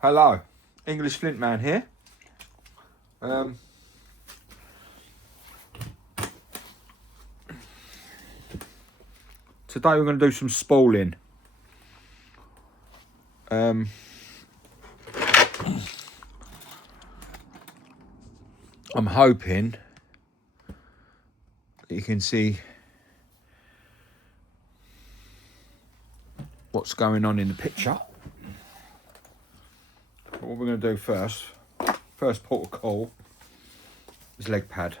Hello, English Flint Man here. Today we're going to do some spalling. I'm hoping that you can see what's going on in the picture. But what we're going to do first port of call is leg pad.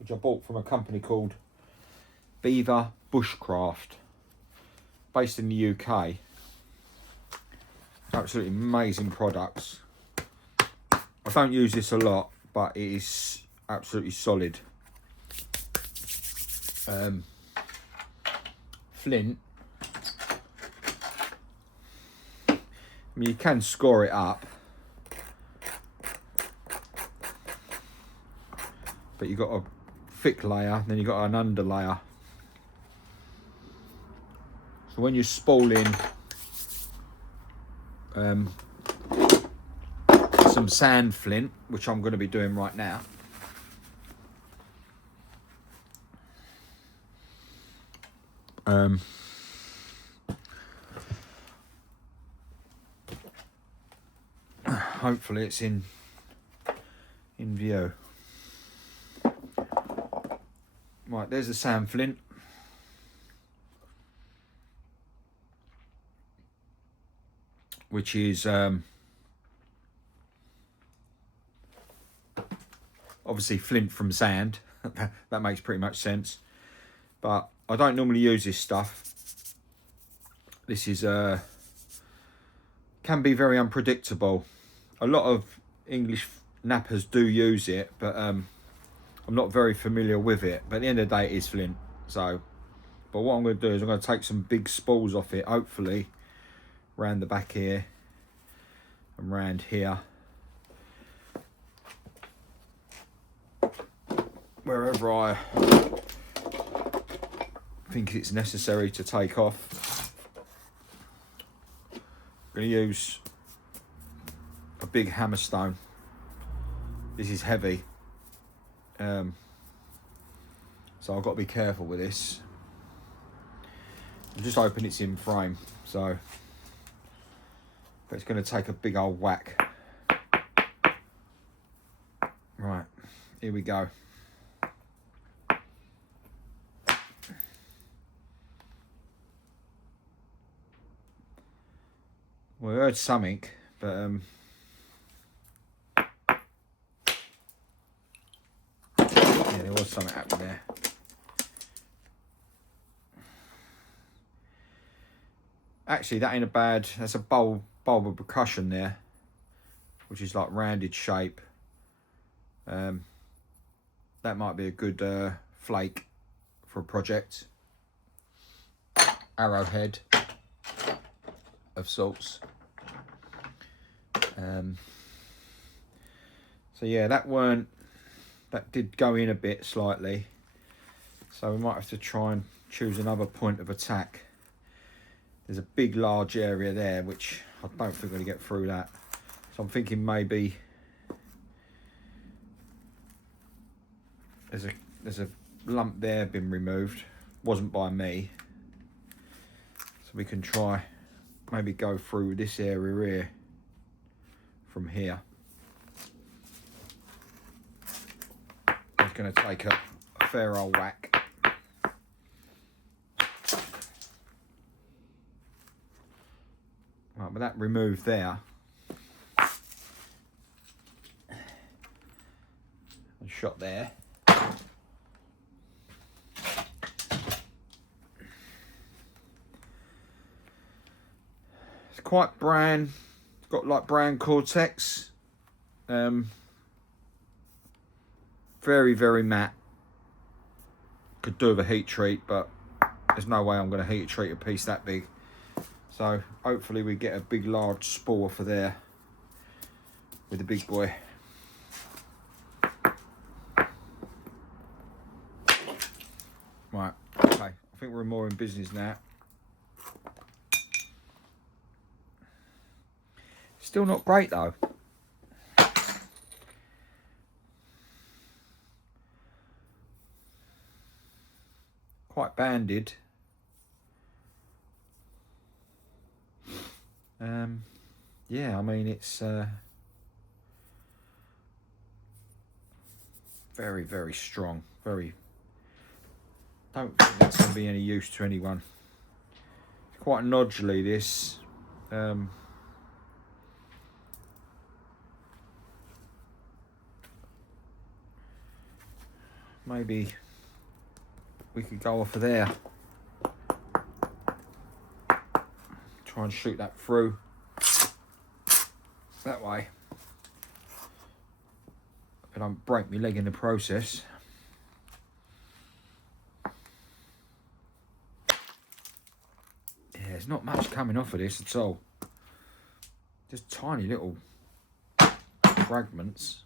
Which I bought from a company called Beaver Bushcraft, based in the UK. Absolutely amazing products. I don't use this a lot, but it is absolutely solid. Flint, I mean, you can score it up, but you've got a thick layer, then you've got an under layer. So when you're spalling some sand flint, which I'm going to be doing right now, hopefully it's in view. Right, there's the sand flint. Which is obviously flint from sand. That makes pretty much sense. But I don't normally use this stuff. This is can be very unpredictable. A lot of English nappers do use it, but I'm not very familiar with it. But at the end of the day, it is flint. So, but what I'm going to do is I'm going to take some big spools off it, hopefully, round the back here and round here, wherever I think it's necessary to take off. I'm going to use a big hammerstone. This is heavy, so I've got to be careful with this. I'm just hoping it's in frame, so, but it's going to take a big old whack. Right, here we go. Well, I heard something, but yeah, there was something happening there. Actually, that ain't a bad. That's a bulb of percussion there, which is like rounded shape. That might be a good flake for a project. Arrowhead of sorts. So yeah, that did go in a bit slightly, so we might have to try and choose another point of attack. There's a big large area there which I don't think we're going to get through that, so I'm thinking maybe there's a lump there been removed, wasn't by me, so we can try maybe go through this area here from here. It's going to take a fair old whack. Right, but that removed there. And shot there. It's quite brown. It's got like brown cortex. Very, very matte. Could do with a heat treat, but there's no way I'm going to heat treat a piece that big. So hopefully we get a big large spore for there with the big boy. Right, okay, I think we're more in business now. Still not great though. Quite banded. Yeah, I mean it's very, very strong. Very. Don't think that's going to be any use to anyone. It's quite noduly this. Maybe we could go off of there. Try and shoot that through that way. I don't break my leg in the process. Yeah, there's not much coming off of this at all. Just tiny little fragments.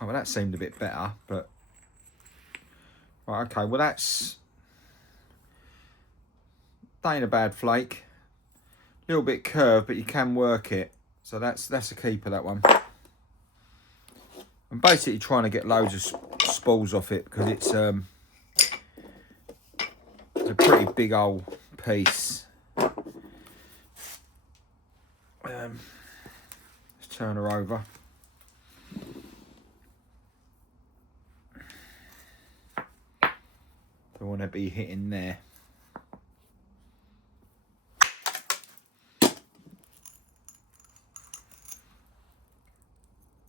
Oh, well, that seemed a bit better, but right, okay. Well, that ain't a bad flake. A little bit curved, but you can work it. So that's a keeper, that one. I'm basically trying to get loads of spools off it because it's a pretty big old piece. Let's turn her over. Don't want to be hitting there.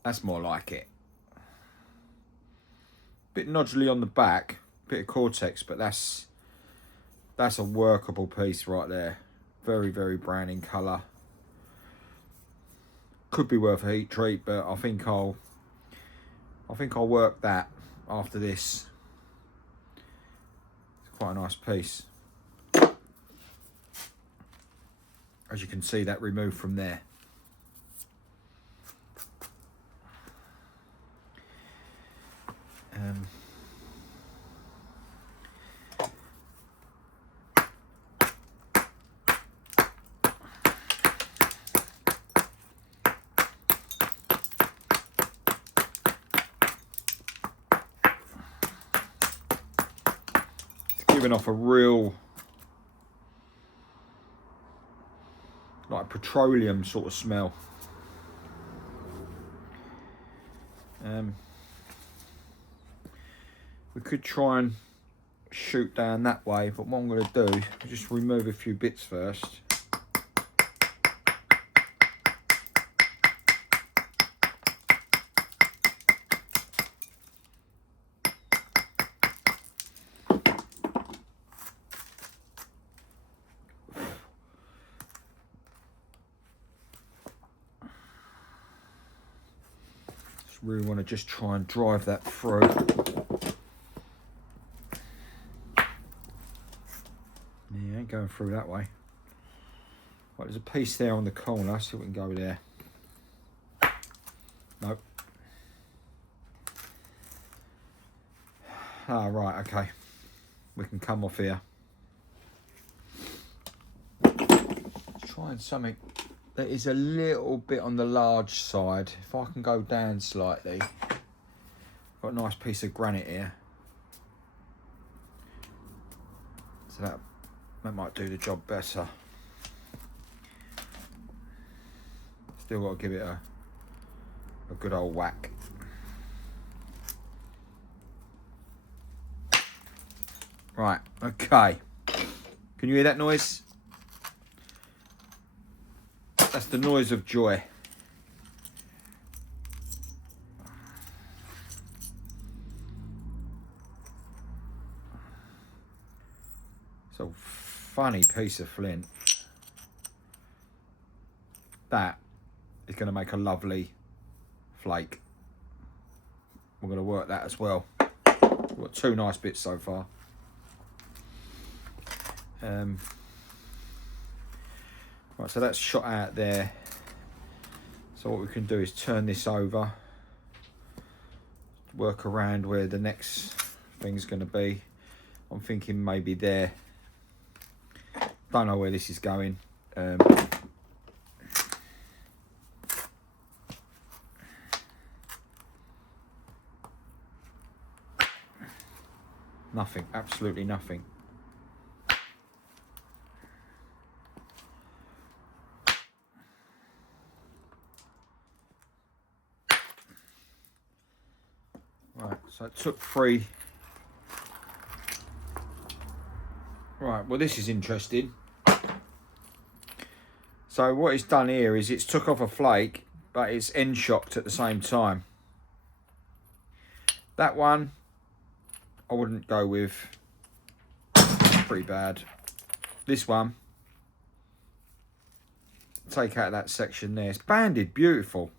That's more like it. Bit noduly on the back, bit of cortex, but that's a workable piece right there. Very, very brown in colour. Could be worth a heat treat, but I think I'll work that after this. It's quite a nice piece. As you can see, that removed from there. Giving off a real like petroleum sort of smell. We could try and shoot down that way, but what I'm going to do is just remove a few bits first. Really want to just try and drive that through. Yeah, ain't going through that way. Right, there's a piece there on the corner, see if we can go there. Nope. Ah, right, okay. We can come off here. Trying something that is a little bit on the large side. If I can go down slightly. Got a nice piece of granite here. So that might do the job better. Still got to give it a good old whack. Right, okay. Can you hear that noise? That's the noise of joy. It's a funny piece of flint. That is going to make a lovely flake. We're going to work that as well. We've got two nice bits so far. Right, so that's shot out there. So what we can do is turn this over, work around where the next thing's going to be. I'm thinking maybe there. Don't know where this is going. Nothing, absolutely nothing. Right, so it took 3. Right, well this is interesting. So what it's done here is it's took off a flake, but it's end shocked at the same time. That one I wouldn't go with. Pretty bad. This one, take out that section there. It's banded beautiful.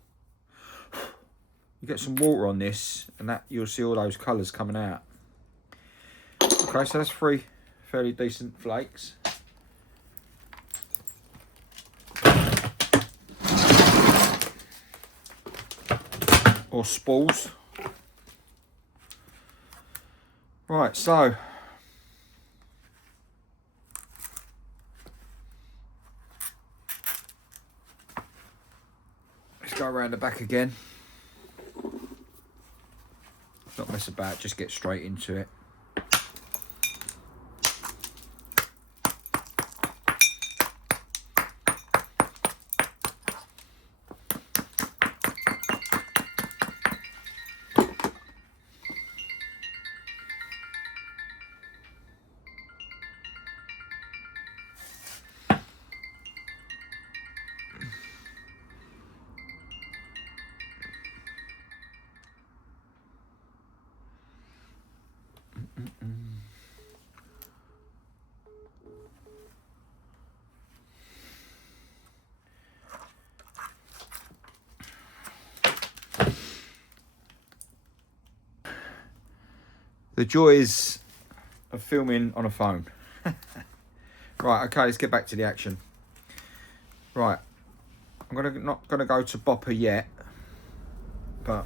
You get some water on this and that you'll see all those colours coming out. Okay, so that's 3 fairly decent flakes. Or spools. Right, so let's go around the back again. Not mess about, just get straight into it. The joys of filming on a phone. Right, okay, let's get back to the action. Right, I'm not gonna go to bopper yet, but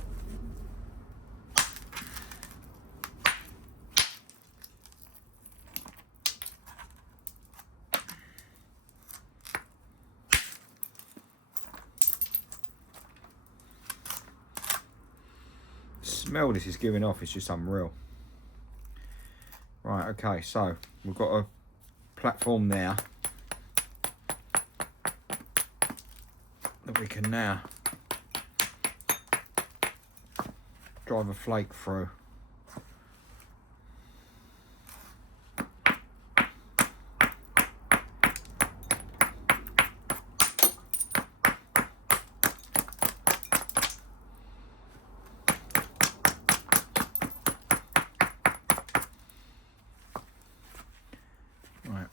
the smell this is giving off is just unreal. Right, okay, so we've got a platform there that we can now drive a flake through. Right.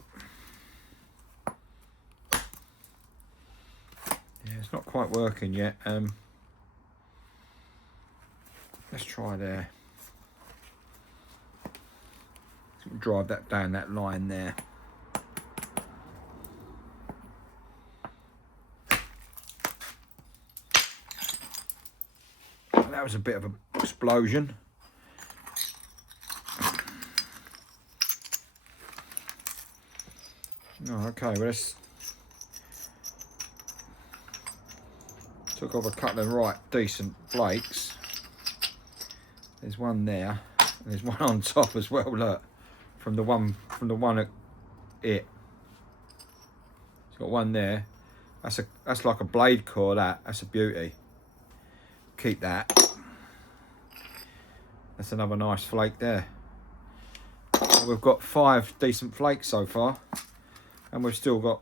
Yeah, it's not quite working yet. Let's try there. Drive that down that line there. That was a bit of an explosion. Oh, okay, well let's took off a couple of right decent flakes. There's one there, and there's one on top as well. Look, from the one at it. It's got one there. That's like a blade core. That's a beauty. Keep that. That's another nice flake there. So we've got 5 decent flakes so far, and we've still got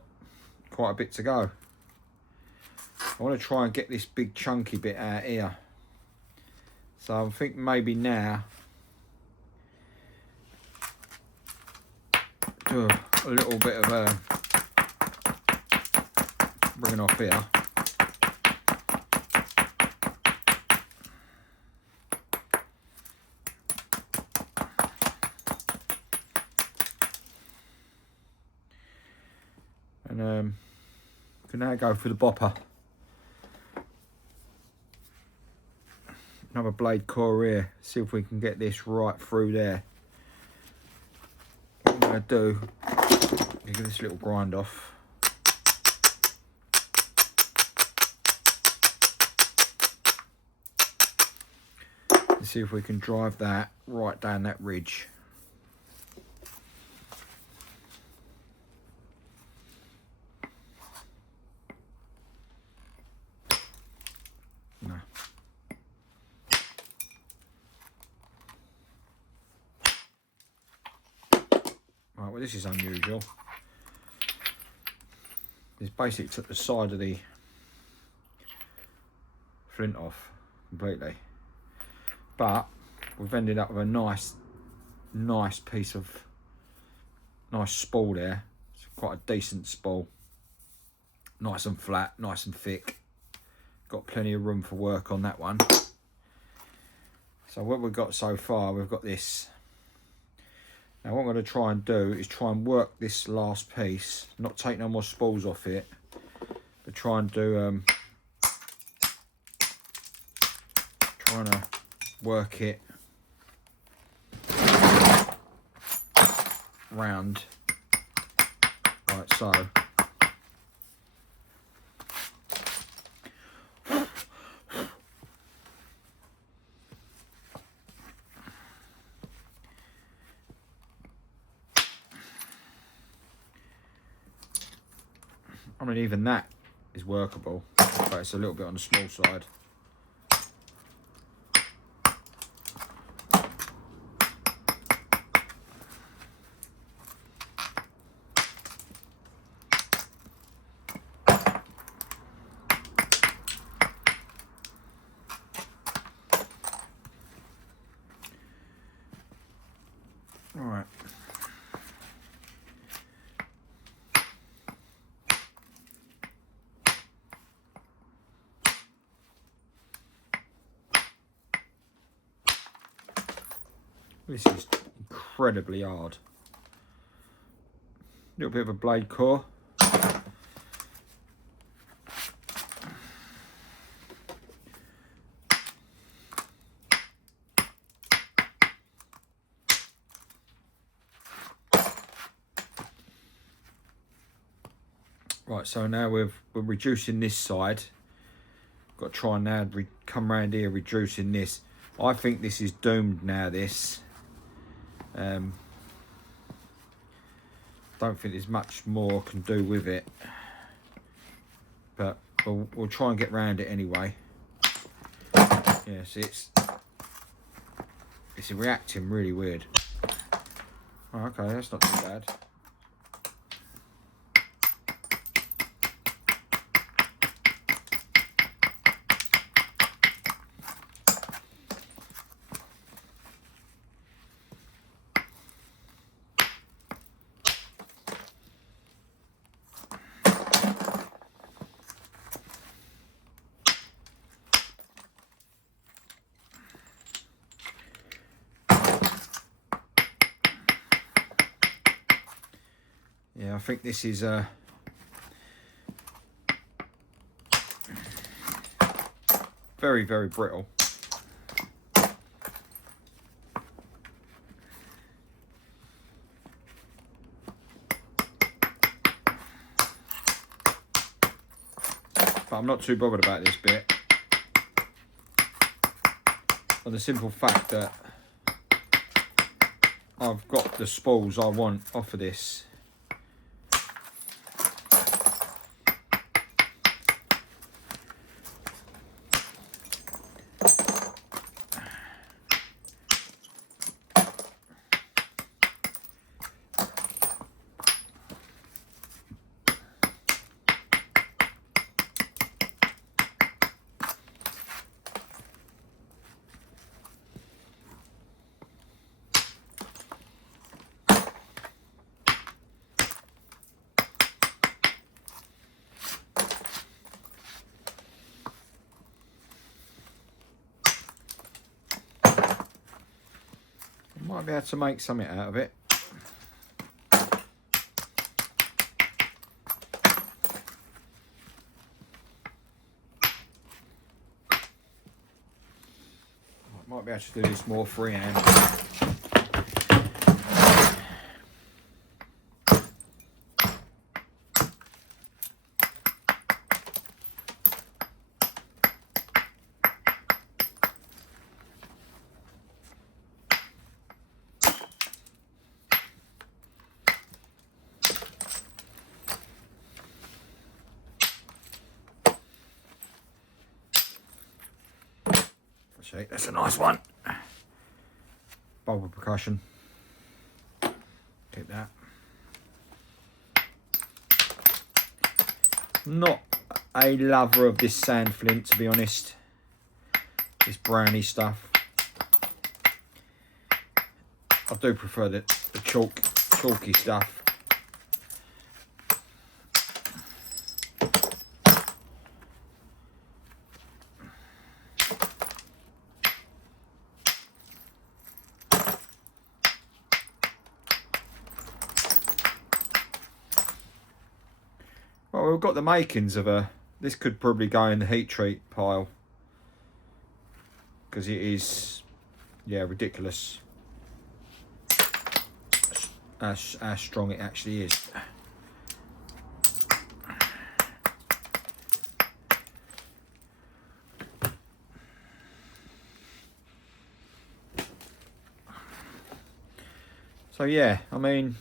quite a bit to go. I want to try and get this big chunky bit out here. So I think maybe now do a little bit of bringing off here. And can now go for the bopper. another blade core here. See if we can get this right through there. What I'm going to do is give this little grind off. And see if we can drive that right down that ridge. No. Right, well this is unusual. This basically took the side of the flint off completely. But we've ended up with a nice piece of nice spool there. It's quite a decent spool. Nice and flat, nice and thick. Got plenty of room for work on that one. So what we've got so far, we've got this. Now what I'm going to try and do is try and work this last piece, not take no more spools off it, but try and do trying to work it round like so. I mean, even that is workable, but it's a little bit on the small side. All right. This is incredibly hard. A little bit of a blade core. Right, so now we're reducing this side. Got to try and now come around here reducing this. I think this is doomed now, this. Don't think there's much more can do with it, but we'll try and get round it anyway. Yes, it's reacting really weird. Oh, okay, that's not too bad. Yeah, I think this is very, very brittle. But I'm not too bothered about this bit. On the simple fact that I've got the spools I want off of this. Might be able to make something out of it. Might be able to do this more freehand. See, that's a nice one. Bulb of percussion. Get that. Not a lover of this sand flint, to be honest. This browny stuff. I do prefer the chalky stuff. Well, we've got the makings of a... This could probably go in the heat treat pile. Because it is, yeah, ridiculous. How strong it actually is. So yeah, I mean...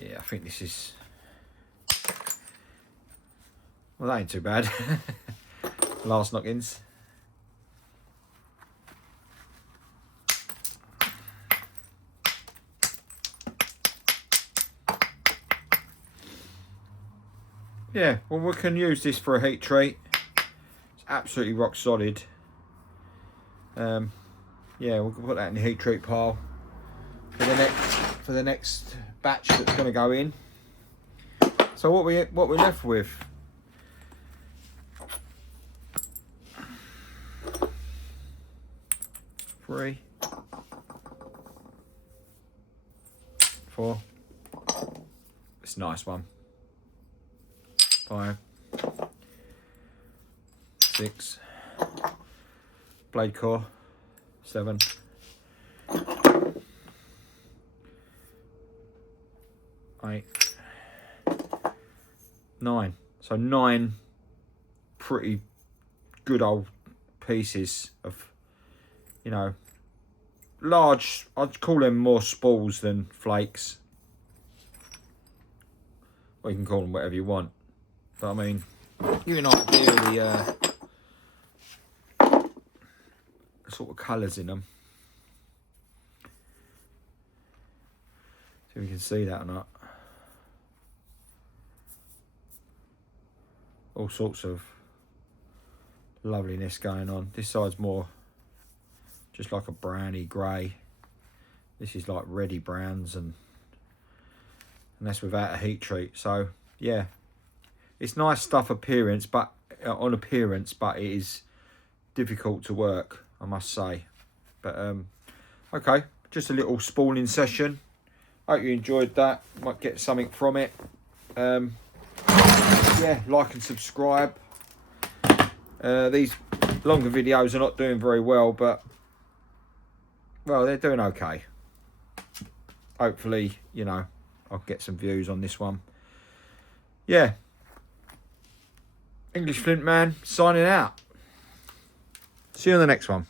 Yeah, I think this is... Well, that ain't too bad. Last knock-ins. Yeah, well, we can use this for a heat treat. It's absolutely rock solid. Yeah, we'll put that in the heat treat pile for the next batch that's going to go in. So what we're left with, 3, 4. It's a nice one. 5, 6. Blade core. 7. 8. 9. So 9 pretty good old pieces of, you know, large. I'd call them more spalls than flakes. Or you can call them whatever you want. But I mean, give you an idea of the sort of colours in them. See if you can see that or not. All sorts of loveliness going on. This side's more just like a browny grey. This is like reddy browns, and that's without a heat treat. So yeah, it's nice stuff appearance, but on appearance, but it is difficult to work, I must say. But okay, just a little spalling session. Hope you enjoyed that. Might get something from it. Yeah, like and subscribe. These longer videos are not doing very well, but well, they're doing okay. Hopefully, you know, I'll get some views on this one. Yeah, English Flint Man signing out. See you on the next one.